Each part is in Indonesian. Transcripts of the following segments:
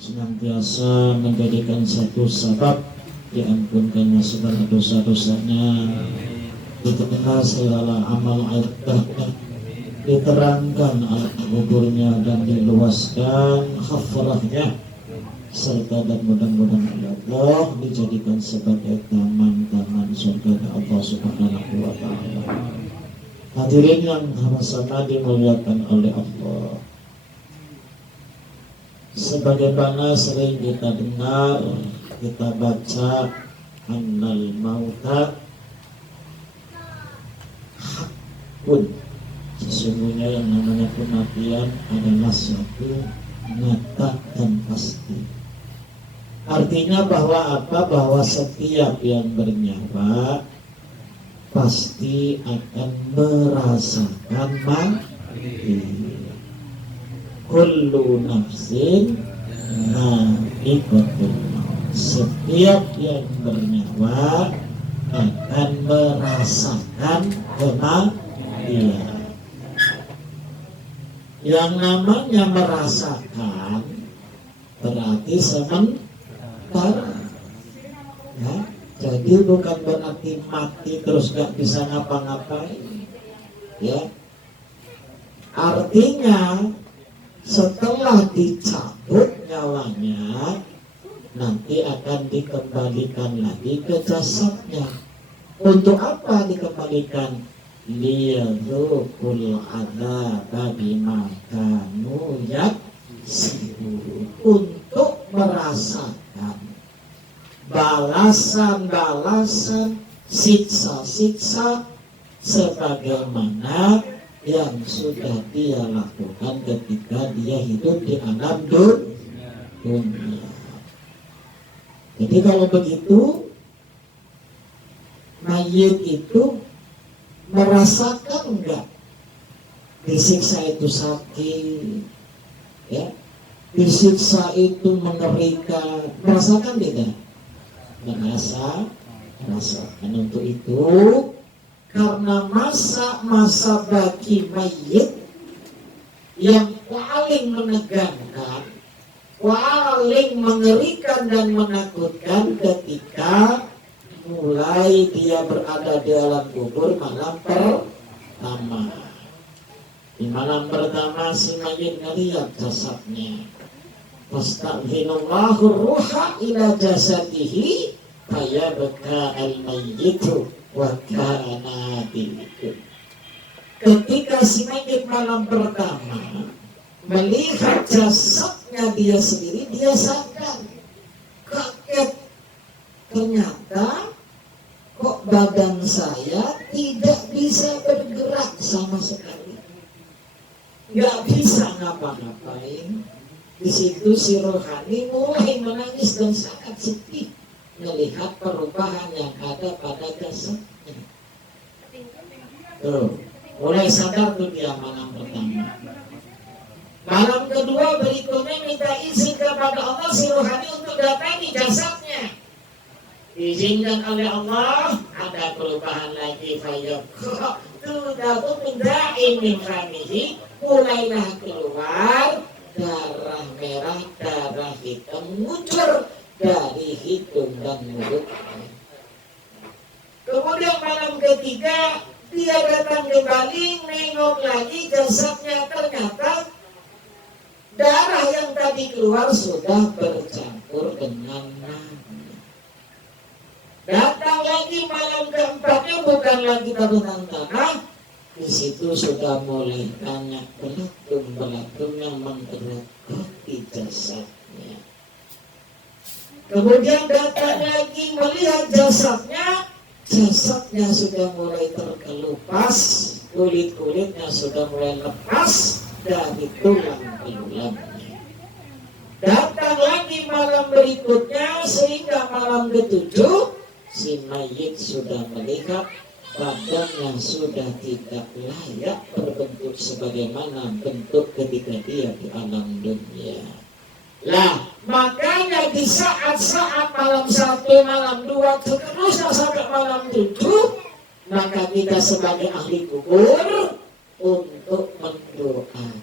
senantiasa menjadikan satu sebab diampunkannya segala dosa-dosanya, diterima segala amal ibadahnya, diterangkan alam kuburnya dan diluaskan hafalahnya, serta dan mudah-mudahan Allah dijadikan sebagai taman-taman surga Allah Subhanahu wa Ta'ala. Hadirin yang sama-sama dimuliakan oleh Allah, sebagaimana sering kita dengar, kita baca, annal mauta hakun, sesungguhnya yang namanya kematian adalah suatu nyata dan pasti. Artinya bahwa apa? Bahwa setiap yang bernyawa pasti akan merasakan mati. Kullu nafsin dha'iqatul maut. Setiap yang bernyawa akan merasakan kematian. Yang namanya merasakan berarti sementara, ya? Jadi bukan berarti mati terus gak bisa ngapa-ngapain, ya. Artinya setelah dicabut nyawanya nanti akan dikembalikan lagi ke jasadnya. Untuk apa dikembalikan? Liyadzuqul adzaba bima kanu yaksibun, untuk merasakan balasan-balasan, siksa-siksa sebagaimana yang sudah dia lakukan ketika dia hidup di alam dunia. Jadi kalau begitu, mayit itu merasakan enggak disiksa itu sakit, ya, disiksa itu mengerikan, merasakan tidak? Merasakan. Untuk itu, karena masa bagi mayit yang paling menegangkan, paling mengerikan dan menakutkan ketika mulai dia berada di alam kubur malam pertama. Di malam pertama si mayit ngelihat jasadnya. Fasta'dhinallahu ruha ila jasadihi fayabka al-mayyitu wa kana bikum. Ketika si mayit malam pertama melihat jasadnya dia sendiri, dia sadar, kaget, ternyata kok badan saya tidak bisa bergerak sama sekali, nggak bisa ngapa-ngapain. Di situ si rohani mulai menangis dan sangat sedih melihat perubahan yang ada pada jasadnya. Tuh, mulai sadar tuh dia malam pertama. Malam kedua berikutnya minta izin kepada Allah si rohani untuk datangi jasadnya. Diizinkan oleh Allah, ada perubahan lagi. Fayaqqa tuh mindain min famihi, mulailah keluar darah merah, darah hitam ngucur dari hidung dan mulutnya. Kemudian malam ketiga dia datang kembali, nengok lagi jasadnya, ternyata darah yang tadi keluar sudah bercampur dengan nanah. Datang lagi malam keempatnya, bukan lagi tentang tanah. Di situ sudah mulai banyak belatung yang menggerogoti jasadnya. Kemudian datang lagi melihat jasadnya sudah mulai terkelupas, kulit-kulitnya sudah mulai lepas dari tulang-tulangnya. Datang lagi malam berikutnya, sehingga malam ketujuh si mayit sudah melihat badannya sudah tidak layak berbentuk sebagaimana bentuk ketika dia di alam dunia. Lah, makanya di saat-saat malam 1, malam 2, seterusnya sampai malam 7, maka kita sebagai ahli kubur untuk mendoakan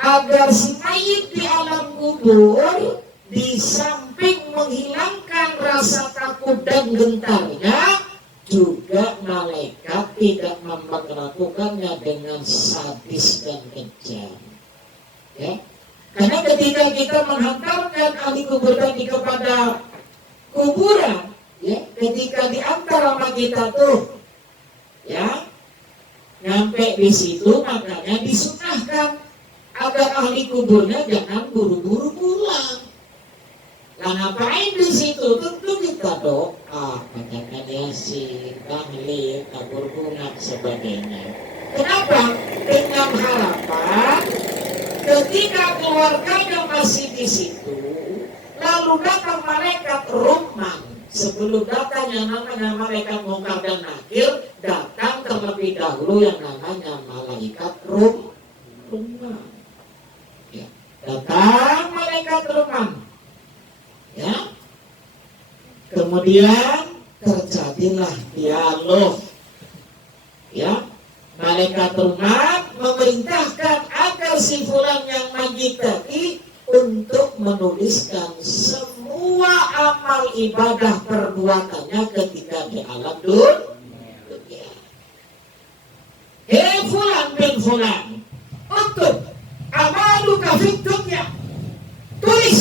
agar si mayit di alam kubur di samping menghilangkan rasa takut dan gentarnya, juga malaikat tidak memperlakukannya dengan sadis dan kejam. Ya. Karena ketika kita menghantarkan ahli kubur tadi kepada kuburan, ya, ketika diantar sama kita tuh, ya, nyampe di situ makanya disunahkan agar ahli kuburnya jangan buru-buru pulang. Nah, ngapain di situ? Tentu kita doa, bacakan Yasin, tahlil, tabur bunga, sebagainya. Kenapa? Dengan harapan ketika keluarganya masih di situ, lalu datang malaikat Rahman. Sebelum datang yang namanya malaikat Munkar dan Nakir, datang terlebih dahulu yang namanya malaikat Rahman. Ya. Datang malaikat Rahman. Ya. Kemudian terjadilah dialog. Ya. Malaikat Rahman memerintahkan agar si fulan yang mati tadi untuk menuliskan semua amal ibadah perbuatannya ketika di alam dunia. Hei fulan bin fulan, untuk amaluka fid dunya, tulis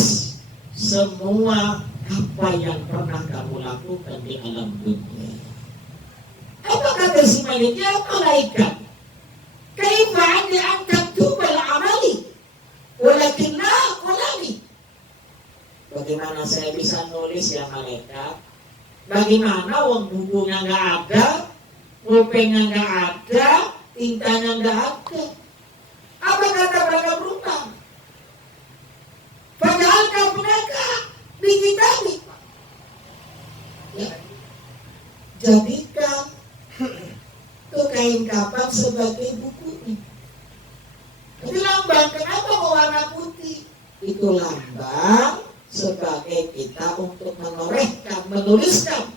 semua apa yang pernah kamu lakukan di alam dunia. Apa kata si malaikat? Kaifa anni aktubal amali walakin la qulani. Bagaimana saya bisa nulis ya malaikat? Bagaimana uang bukunya nggak ada, pulpennya nggak ada, tintanya nggak ada. Apa kata mereka berubah? Padahal mereka digitali. Ya. Jadikan itu kain kapan sebagai bukunya. Itu lambang, kenapa warna putih? Itu lambang sebagai kita untuk menorehkan, menuliskan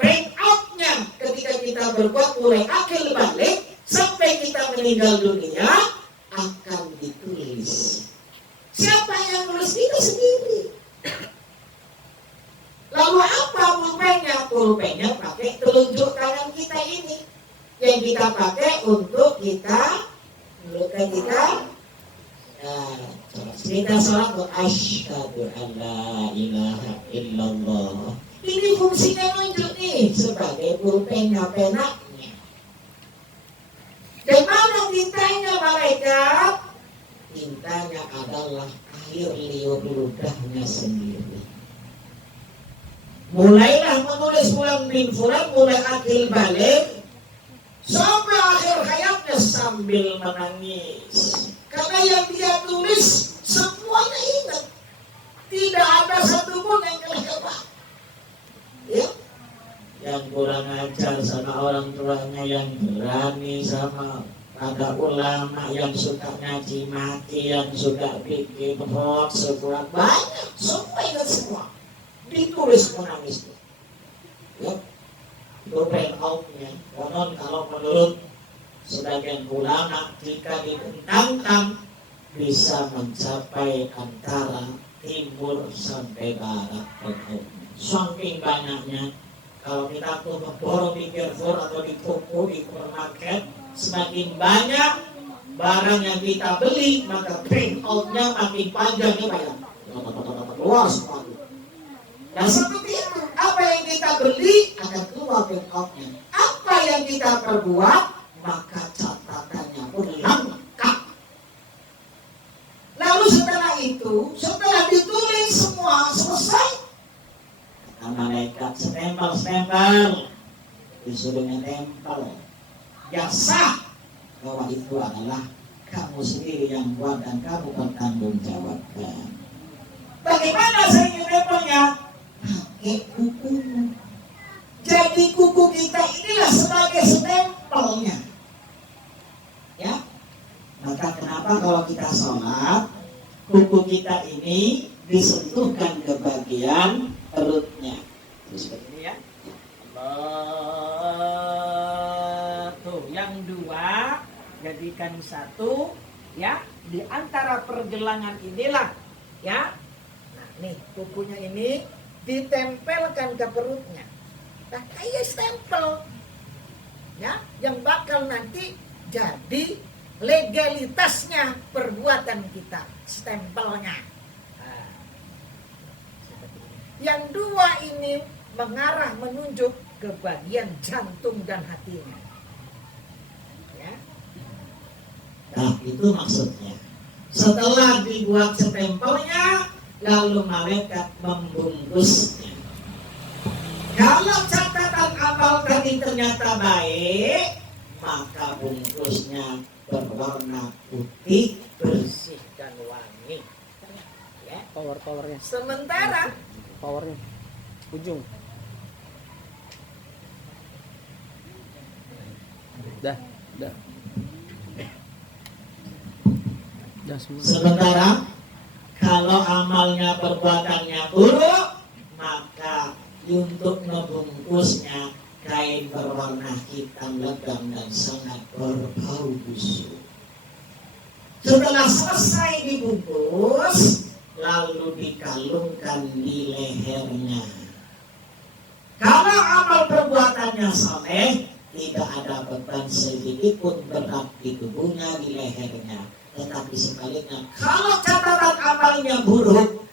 print out-nya ketika kita berbuat mulai akil balik sampai kita meninggal dunia akan ditulis. Siapa yang nulis? Kita sendiri. Lalu apa pulpennya? Pulpennya pakai telunjuk tangan kita ini yang kita pakai untuk kita menurutkan kita sholat asyhadu an la ilaha illallah. Ini fungsinya nunjuk nih sebagai pulpennya, penanya. Dan mana tintanya malaikat? Tintanya adalah air liur ludahnya sendiri. Mulailah menulis fulan bin fulan, mulai akil balik sampai akhir hayatnya sambil menangis. Karena yang dia tulis semuanya ingat. Tidak ada satupun yang kelewat. Ya? Yang kurang ajar sama orang tuanya, yang berani sama ada ulama yang suka ngaji mati, yang suka bikin hoax, sekuat banyak, semua ingat semua. Ditulis menangis. Ya. Itu out-nya. Konon kalau menurut sebagian ulama, jika dibentangkan bisa mencapai antara timur sampai barat. Saking banyaknya, kalau kita tuh borong di Carrefour atau di toko, di supermarket, semakin banyak barang yang kita beli, maka print out-nya makin panjang, ya Pak ya. Luas sekali. Nah seperti itu, apa yang kita beli akan keluar print out-nya. Apa yang kita perbuat, maka catatannya pun lengkap. Lalu setelah itu, setelah ditulis semua selesai, kata malaikat stempel, disuruhnya tempel. Yang sah bahwa itu adalah kamu sendiri yang buat dan kamu bertanggung jawabkan. Bagaimana saya tempelnya? Pakai kukumu. Jadi kuku kita inilah sebagai stempelnya. Ya. Maka kenapa kalau kita sholat, kuku kita ini disentuhkan ke bagian perutnya. Seperti ini ya. Tuh, yang dua jadikan satu, ya. Di antara pergelangan inilah Ya. Nah, nih kukunya ini ditempelkan ke perutnya. Nah, kayak stempel. Ya, yang bakal nanti jadi legalitasnya perbuatan kita, stempelnya. Nah, yang dua ini mengarah menunjuk ke bagian jantung dan hatinya. Ya. Nah, itu maksudnya. Setelah dibuat stempelnya, lalu malaikat membungkusnya. Kalau catatan amal tadi ternyata baik, maka bungkusnya berwarna putih, Bersih dan wangi. Ya. Powernya. Sementara Powernya. Ujung. Dah. Semua. Sementara kalau amalnya perbuatannya buruk, maka untuk membungkusnya kain berwarna hitam legam dan sangat berbau busuk. Setelah selesai dibungkus, lalu dikalungkan di lehernya. Kalau amal perbuatannya saleh, tidak ada beban sedikit pun berat di tubuhnya, di lehernya. Tetapi sebaliknya, kalau catatan amalnya buruk,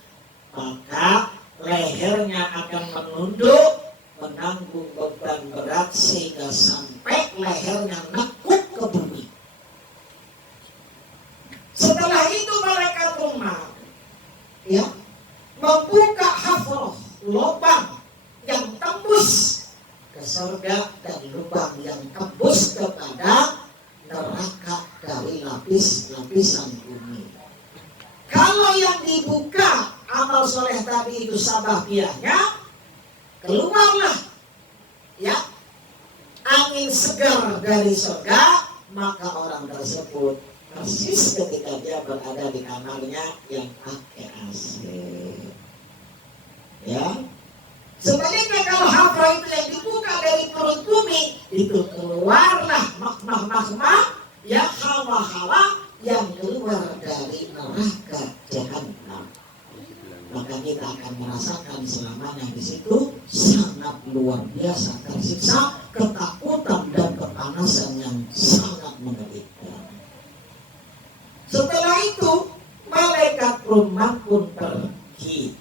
maka lehernya akan menunduk, menanggung beban berat sehingga sampai lehernya nekuk ke bumi. Setelah itu malaikat rumah, ya, membuka hafroh, lubang yang tembus ke surga dan lubang yang tembus kepada neraka dari lapis-lapisan bumi. Kalau yang dibuka amal soleh tadi itu sababiahnya, keluarlah ya angin segar dari surga, maka orang tersebut persis ketika dia berada di kamarnya yang pakai AC. Ya, sebaliknya kalau hafra itu yang dibuka dari perut bumi, itu keluarlah magma ya, hawa-hawa yang keluar dari neraka jahanam. Maka kita akan merasakan selamanya di situ sangat luar biasa tersiksa, ketakutan dan kepanasan yang sangat mengerikan. Setelah itu malaikat rumah pun pergi.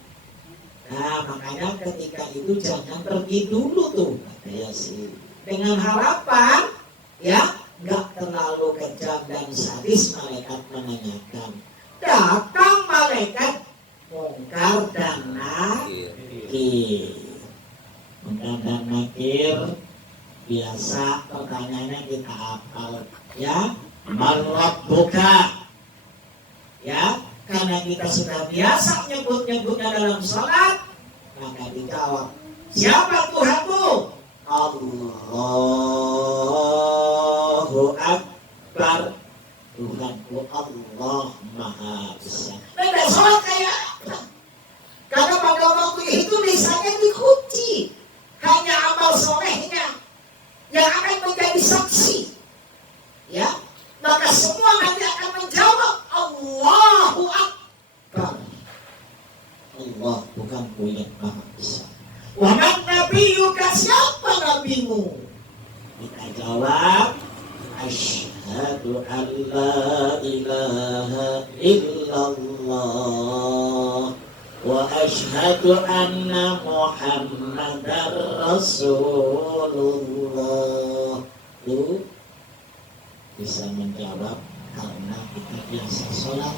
Nah, makanya ketika itu jangan pergi dulu tuh, katanya sih. Dengan harapan ya nggak terlalu kejam dan sadis, malaikat menanyakan. Datang malaikat Mungkar dan Nakir. Mungkar dan Nakir biasa pertanyaannya kita hafal ya. Man rabbuka? Ya, karena kita sudah biasa nyebut-nyebutnya dalam sholat, maka dijawab, siapa Tuhanmu? Allahu Akbar. Tuhanku Allah Maha Besar. Beda sholat kayak apa? Karena pada waktu itu misalnya dikunci, hanya amal solehnya yang akan menjadi saksi. Ya, maka semua nanti akan menjawab Allahu Akbar. Allah Tuhanku yang Maha Besar. Wa man nabiyyuka, siapa nabimu? Kita jawab, asyhadu an la ilaha illallah wa asyhadu anna Muhammadar Rasulullah. Itu bisa menjawab karena kita biasa sholat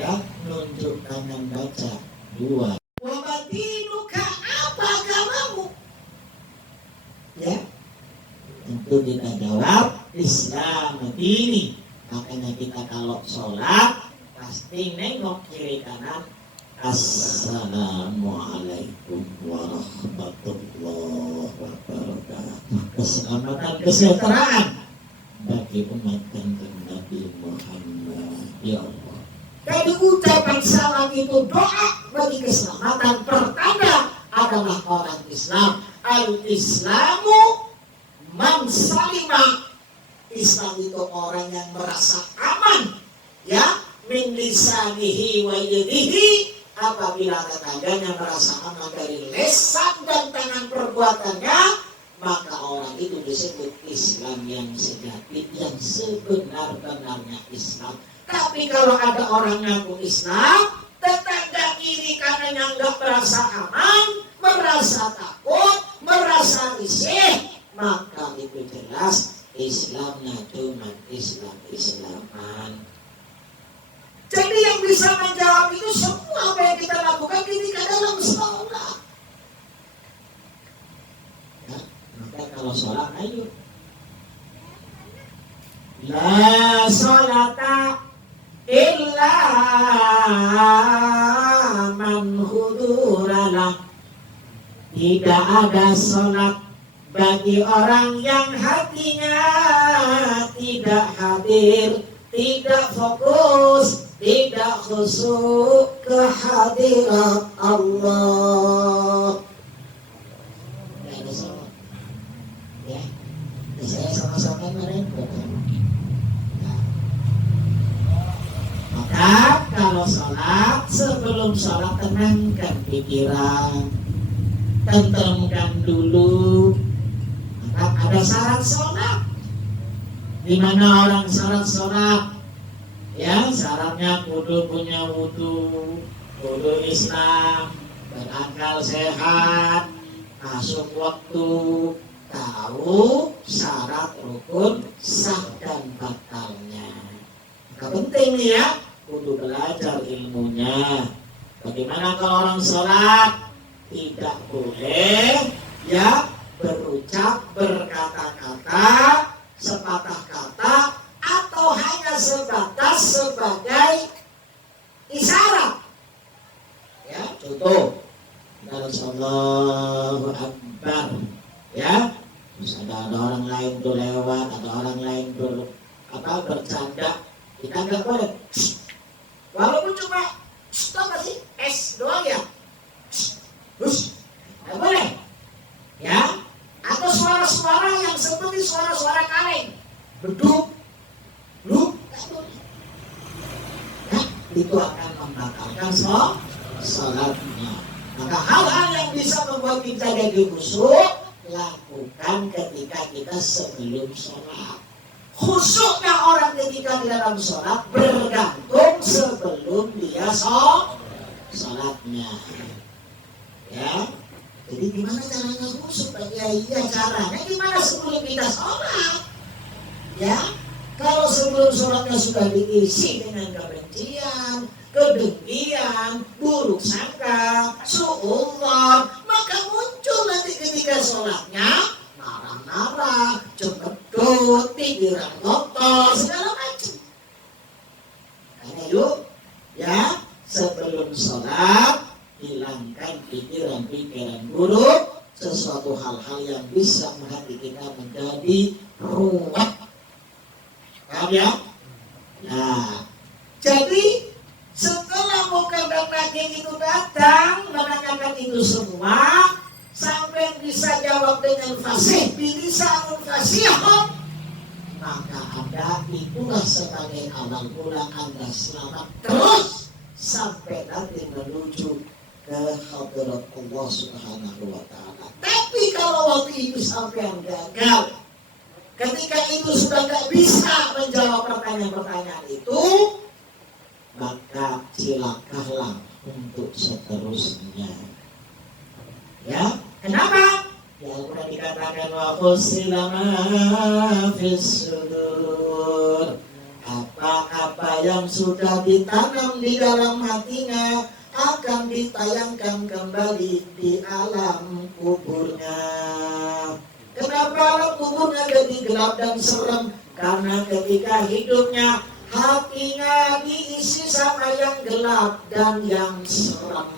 ya, nunjukkan yang baca dua. Wa batinuka, apa agamamu? Ya, tentu kita jawab Islam ini. Makanya kita kalau sholat pasti nengok kiri kanan. Assalamualaikum warahmatullahi wabarakatuh. Keselamatan kesejahteraan bagi umat kanjeng Nabi Muhammad. Ya Allah. Jadi ucapan salam itu doa bagi keselamatan. Pertanda adalah orang Islam. Al-Islamu man salima. Islam itu orang yang merasa aman ya, min lisanihi wa yadihi, apabila tetangganya merasa aman dari lisan dan tangan perbuatannya, maka orang itu disebut Islam yang sejati, yang sebenar-benarnya Islam. Tapi kalau ada orang ngaku Islam, tetangga kiri kanannya nggak merasa aman, merasa takut, merasa risih, maka itu jelas Islamnya cuma Islam-Islaman. Jadi yang bisa menjawab itu semua apa yang kita lakukan ketika dalam sholat. Ya, maka kalau sholat, ayo. La sholata illa man huduralah. Tidak ada sholat bagi orang yang hatinya tidak hadir, tidak fokus, tidak khusyuk kehadirat Allah. Ya, ada sholat. Ya, saya sama-sama mereka. Maka kalau sholat, sebelum sholat tenangkan pikiran, tenteramkan dulu. Maka ada syarat sholat. Di mana orang syarat sholat? Ya, syaratnya kudu punya wudu, kudu Islam, berakal sehat, masuk waktu, tahu syarat rukun sah dan batalnya. Maka penting nih ya, kudu belajar ilmunya. Bagaimana kalau orang sholat? Tidak boleh ya berucap, berkata-kata, sepatah kata, atau hanya sebatas sebagai isyarat. Ya, contoh, Allahu Akbar, ya. Terus ada orang lain tuh lewat, ada orang lain bercanda, kita nggak boleh. Walaupun cuma tau gak sih S doang ya, terus nggak boleh, ya. Atau suara-suara yang seperti suara-suara kaleng, beduk, lu, ya, itu akan membatalkan sholatnya. Maka hal-hal yang bisa membuat kita jadi khusyuk, lakukan ketika kita sebelum sholat. Khusyuknya orang ketika di dalam sholat bergantung sebelum dia sholatnya. Ya, jadi gimana caranya khusyuk? Ya iya caranya gimana sebelum kita sholat? Ya, kalau sebelum sholatnya sudah diisi dengan kebencian, kedengkian, buruk sangka, su'ullah, maka muncul nanti ketika sholatnya marah-marah, cemberut, pikiran kotor, segala macam. Karena yuk, ya, sebelum sholat hilangkan pikiran-pikiran buruk, sesuatu hal-hal yang bisa membuat kita menjadi ruwet. Paham ya? Nah, jadi setelah muka dan daging itu datang menanyakan itu semua, sampai bisa jawab dengan fasih, bilisanun fasihun, maka Anda itulah sebagai awal mula Anda selamat terus sampai nanti menuju ke hadirat Allah Subhanahu wa ta'ala. Tapi kalau waktu itu sampai gagal, ketika itu sudah tidak bisa menjawab pertanyaan-pertanyaan itu, maka silakanlah untuk seterusnya. Ya, kenapa? Ya sudah dikatakan wa fusila ma fis sudur. Apa-apa yang sudah ditanam di dalam hatinya akan ditayangkan kembali di alam kuburnya. Kenapa alam kuburnya jadi gelap dan serem? Karena ketika hidupnya hatinya diisi sama yang gelap dan yang serem.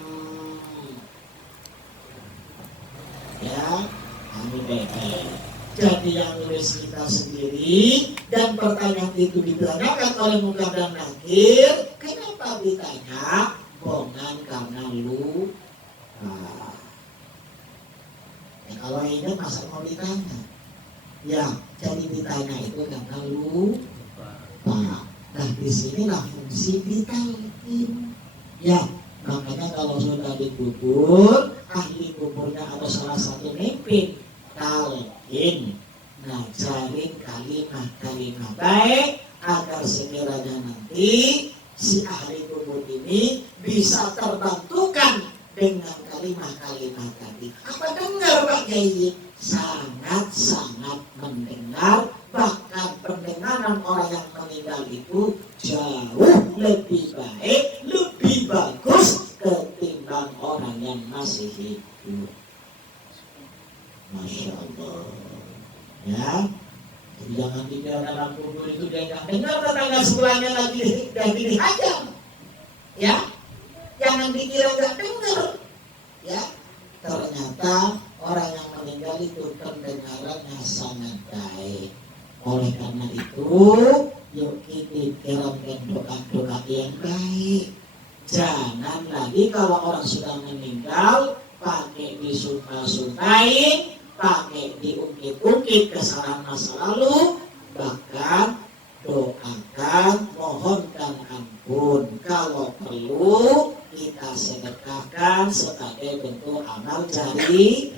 Ya, kami bebek. Jadi yang nulis kita sendiri, dan pertanyaan itu ditanyakan oleh Munkar dan Nakir. Kenapa ditanya? Bohongan karena lu. Nah, ya kalau ini masa mau ditanya? Ya, jadi ditanya itu karena lu. Nah, di sinilah fungsi ditalkin. Ya, makanya kalau sudah dikubur, ahli kuburnya ada salah satu mimpin, talqin, ngajarin kalimat-kalimat baik agar sekiranya nanti si ahli kubur ini bisa terbantukan dengan kalimat-kalimat tadi. Apa dengar Pak Kiai? Sangat-sangat mendengar, bahkan pendengaran orang yang meninggal itu jauh lebih baik, lebih bagus ketimbang orang yang masih hidup. Masya Allah. Ya, jadi jangan dikira dalam kubur itu dia nggak dengar tetangga sebelahnya lagi dihajar. Ya, jangan dikira nggak dengar. Ya, ternyata orang yang meninggal itu pendengarannya sangat baik. Oleh karena itu, yuk kita kirimkan doa-doa yang baik. Jangan lagi kalau orang sudah meninggal pakai disumpah-sumpahin, pakai diungkit-ungkit kesalahan masa lalu, bahkan doakan, mohonkan ampun. Kalau perlu kita sedekahkan sebagai bentuk amal jariah.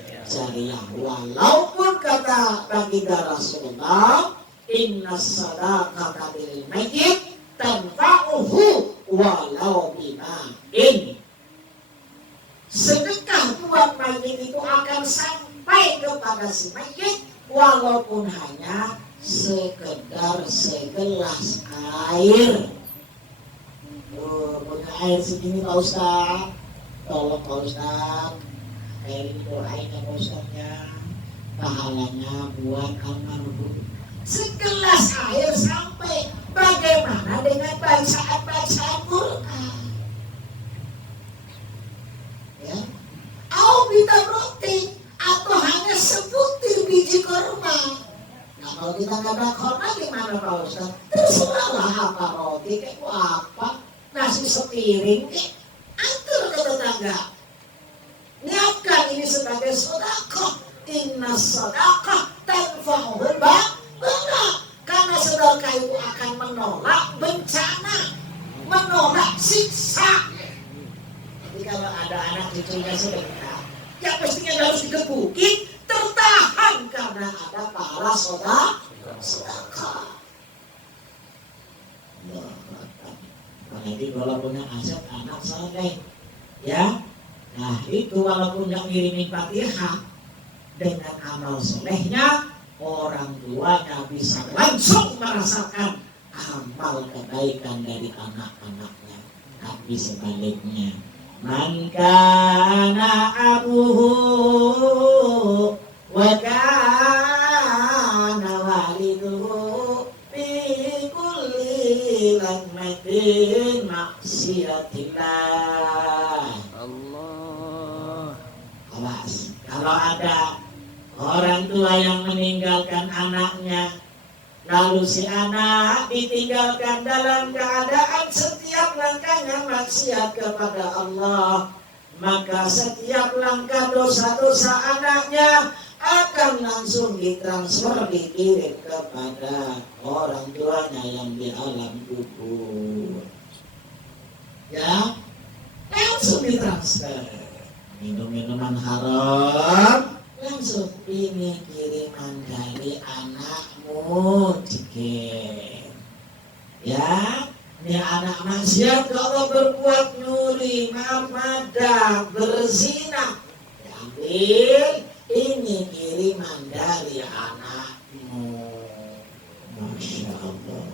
Walaupun kata baginda Rasulullah, inna sadaqata bil mayyit tanfa'uhu walau bima'in. Sedekah buat mayit itu akan sampai kepada si mayit walaupun hanya sekedar segelas air. Punya air segini Pak Ustaz, tolong Pak Ustaz, air ini doain ya Pak Ustaznya, pahalanya buat almarhum. Segelas air sampai. Bagaimana dengan bacaan-bacaan Quran? Ya, au kita roti atau hanya sebutir biji kurma. Nah kalau kita nggak ada kurma gimana Pak Ustaz? Terserahlah apa roti kayak apa. Nasi sepiring, antar ke tetangga. Niatkan ini sebagai sedekah. Inna sedekah tanfa'uhul benar. Karena sedekah itu akan menolak bencana, menolak siksa. Jadi kalau ada anak cucunya sedekah, ya pastinya harus digebukin, tertahan karena ada pahala sedekah. Jadi kalau punya aset anak saleh, ya, nah itu walaupun yang ngirimin Fatihah dengan amal solehnya, orang tuanya bisa langsung merasakan amal kebaikan dari anak-anaknya. Tapi sebaliknya, man kana abuhu wa kana waliduhu fi kulli lakmatin maksiatillah. Allah. Awas, kalau ada orang tua yang meninggalkan anaknya, lalu si anak ditinggalkan dalam keadaan setiap langkahnya maksiat kepada Allah, maka setiap langkah dosa-dosa anaknya akan langsung ditransfer, dikirim kepada orang tuanya yang di alam kubur. Ya, langsung ditransfer. Minum-minuman haram langsung ini kiriman dari anakmu, dikit. Ya, ini anak maksiat kalau berbuat nyuri, madah, berzina, diambil ini kiriman dari anakmu. Masya Allah.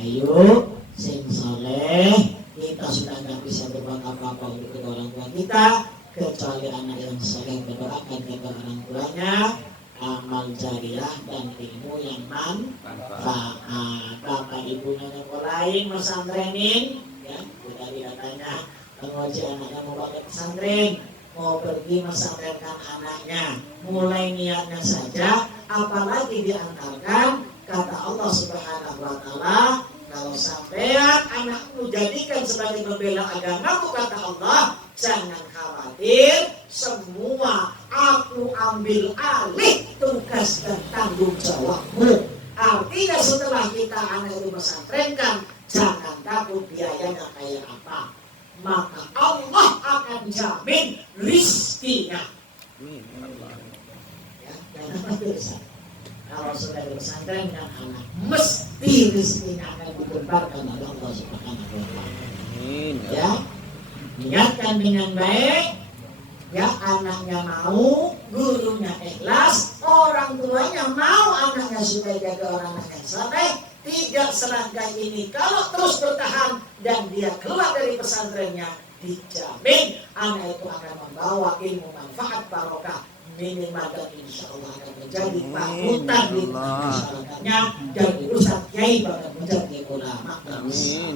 Ayo, sing soleh. Kita sudah tidak bisa berbuat apa-apa untuk kedua orang tua kita kecuali anak yang soleh mendoakan kedua orang tuanya, amal jariah dan ilmu yang manfaat. Bapak ibunya yang lain pesantrenin, ya, tadi katanya pengaji anaknya mau pakai pesantren, mau pergi pesantrenkan anaknya, mulai niatnya saja, apalagi diantarkan kata Allah Subhanahu Wa Taala. Kalau sampean anakmu jadikan sebagai pembela agamamu, kata Allah, jangan khawatir, semua aku ambil alih tugas dan tanggung jawabmu. Artinya setelah kita anak itu pesantrenkan, jangan takut biayanya kayak apa, maka Allah akan jamin rizkinya. Ya, jangan berdosa. Kalau sudah bersandar dengan anak, mesti rizkinya akan dikembangkan oleh Allah Subhanahu wa Ta'ala. Ya, ingatkan dengan baik. Ya, anaknya mau, gurunya ikhlas, orang tuanya mau anaknya supaya jadi orang yang saleh. Tidak serangkai ini kalau terus bertahan dan dia keluar dari pesantrennya, dijamin anak itu akan membawa ilmu manfaat barokah minimal dan insya Allah akan menjadi panutan di masyarakatnya dan urusan kiai bahkan menjadi ulama dan besar.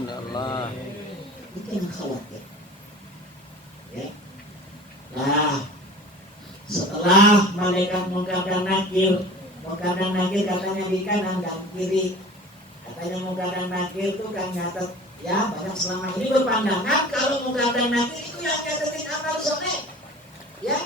Itu yang khawatir. Ya. Nah, setelah malaikat Munkar dan Nakir katanya di kanan dan kiri. Katanya Munkar dan Nakir itu kan nyatet, ya banyak selama ini berpandangan kalau Munkar dan Nakir itu yang nyatetin amal soleh. Ya,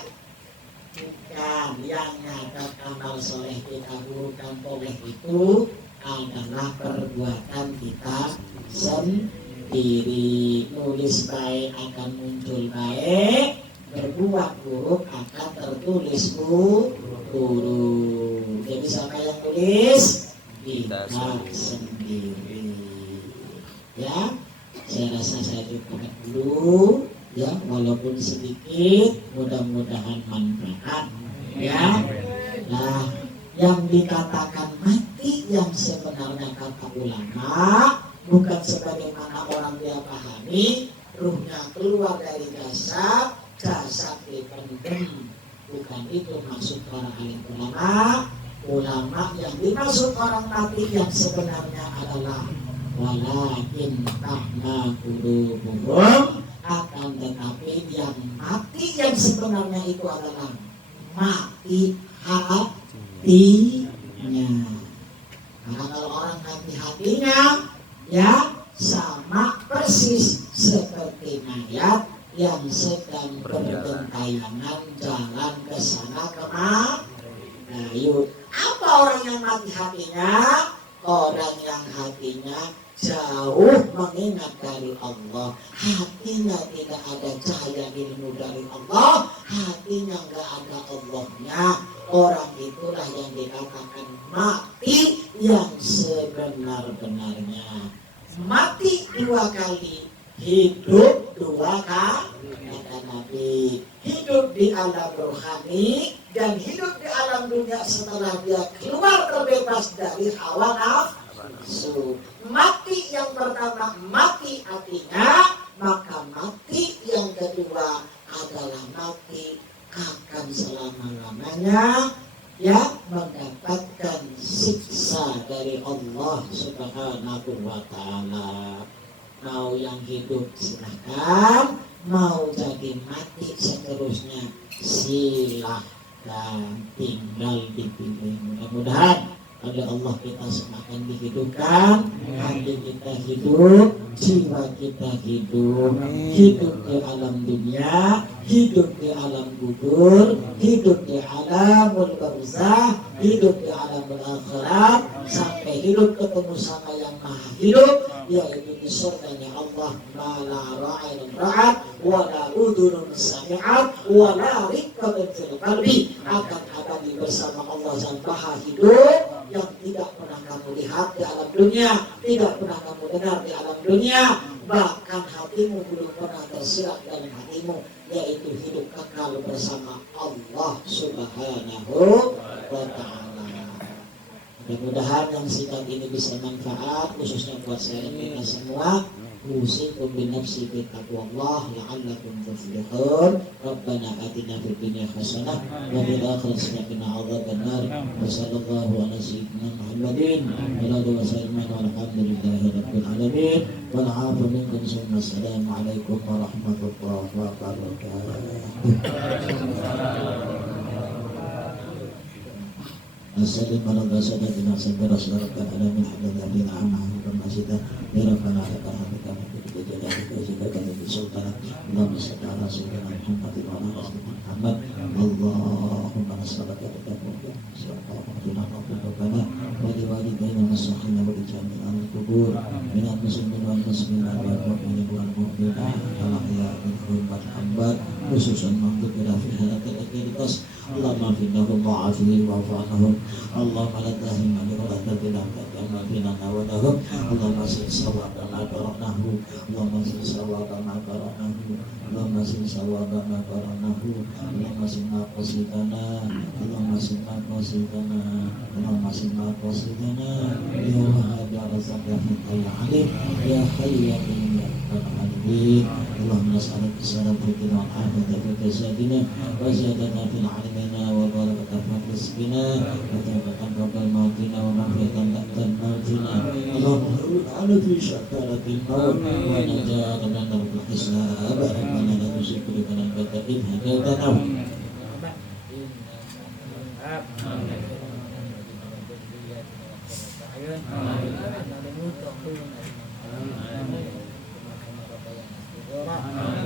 bukan, yang nyatet amal soleh kita bukan boleh itu adalah perbuatan kita sendiri. Nulis baik akan muncul baik, berbuat buruk akan tertulis buruk. Jadi siapa yang tulis? Kita sendiri. Ya, saya rasa saya cukupkan dulu. Ya, walaupun sedikit, mudah-mudahan manfaat. Ya, nah, yang dikatakan mati yang sebenarnya kata ulama bukan sebagaimana orang dia pahami, ruhnya keluar dari jasad dipendem. Bukan itu maksud para alim ulama. Ulama yang dimaksud orang mati yang sebenarnya adalah walakin ta'ma qulubuhum, akan tetapi yang mati yang sebenarnya itu adalah mati hatinya. Karena kalau orang mati hatinya, ya sama persis seperti mayat yang sedang bergentayangan jalan ke sana kemari. Apa orang yang mati hatinya? Orang yang hatinya jauh mengingat dari Allah, hatinya tidak ada cahaya ilmu dari Allah, hatinya nggak ada Allahnya. Orang itulah yang dikatakan mati yang sebenar-benarnya. Mati 2 kali, hidup 2 kali. Kata Nabi, hidup di alam rohani dan hidup di alam dunia setelah dia keluar terbebas dari hawa nafsu. Mati yang pertama mati hatinya, maka mati yang kedua adalah mati akan selama-lamanya, ya, mendapatkan siksa dari Allah Subhanahu wa Ta'ala. Mau yang hidup silahkan, mau jadi mati seterusnya silahkan, tinggal dipilih. Mudah-mudahan oleh Allah kita semakin dihidupkan, hati kita hidup, jiwa kita hidup, hidup di alam dunia, hidup di alam kubur, hidup di alamul barzah, hidup di alamul akhirat, sampai hidup ketemu sama yang maha hidup, yaitu di surganya Allah. Mala ra'ain ra'at wala udhunun sami'at wala riqqatun fil qalbi, akan abadi bersama Allah yang maha hidup, yang tidak pernah kamu lihat di alam dunia, tidak pernah kamu dengar di alam dunia, bahkan hatimu belum pernah tersirat dalam hatimu, yaitu hidup kekal bersama Allah Subhanahu wa Ta'ala. Mudah-mudahan yang singkat ini bisa manfaat, khususnya buat saya dan kita semua. Usikum binafsi bittaqwallah la'allakum tuflihun. Rabbana atina fid dunya hasanah wa fil akhirati qina adzabannar. Wa sallallahu ala sayyidina Muhammadin wa ala alihi wasallam walhamdulillahi rabbil alamin. Wal 'afu minkum. Assalamu alaikum warahmatullahi wabarakatuh. Assalamualaikum warahmatullahi wabarakatuh. minal muslimin wal muslimat wal mu'minin wal mu'minat al ahya'i minhum wal amwat khususan mampu ila fi halatil akhiras Allahumma finnahum wa'afihim wa'afanahum Allahumma la tahimma li rahmatina ta'amma fina nawadahum Allahumma sin sawaba ma qara'nahu Allahumma sin sawaba ma qara'nahu Allahumma sin sawaba ma qara'nahu Allahumma sin maqasidana Allahumma sin maqasidana Allahumma sin maqasidana ya wahab ya razak ya fatah ya alim ya hayy ya qayyum ya rabbal alamin Allahumma nas'aluka as-salamata wal afiyata fi jasadina wa ziyadata fil ilmina wa barakata fi rizqina wa tawbatan qabla mautina wa mafiyatan ba'da mautina Allahumma ala fi syakaratil maut wa najatan min darbil hisab rabbana la tuzigh qulubana ba'da idh hadaytana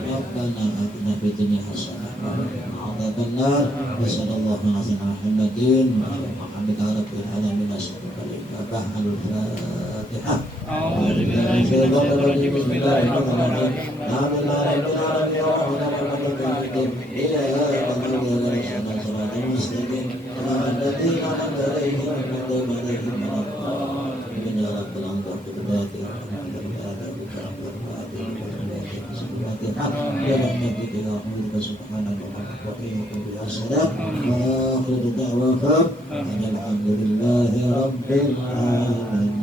Rabbana atina fid dunya hasanah wa qina adzaban nar wa sallallahu ala sayyidina Muhammadin wa ala alihi rabbil alamin al-Fatihah Alhamdulillah rabbil alamin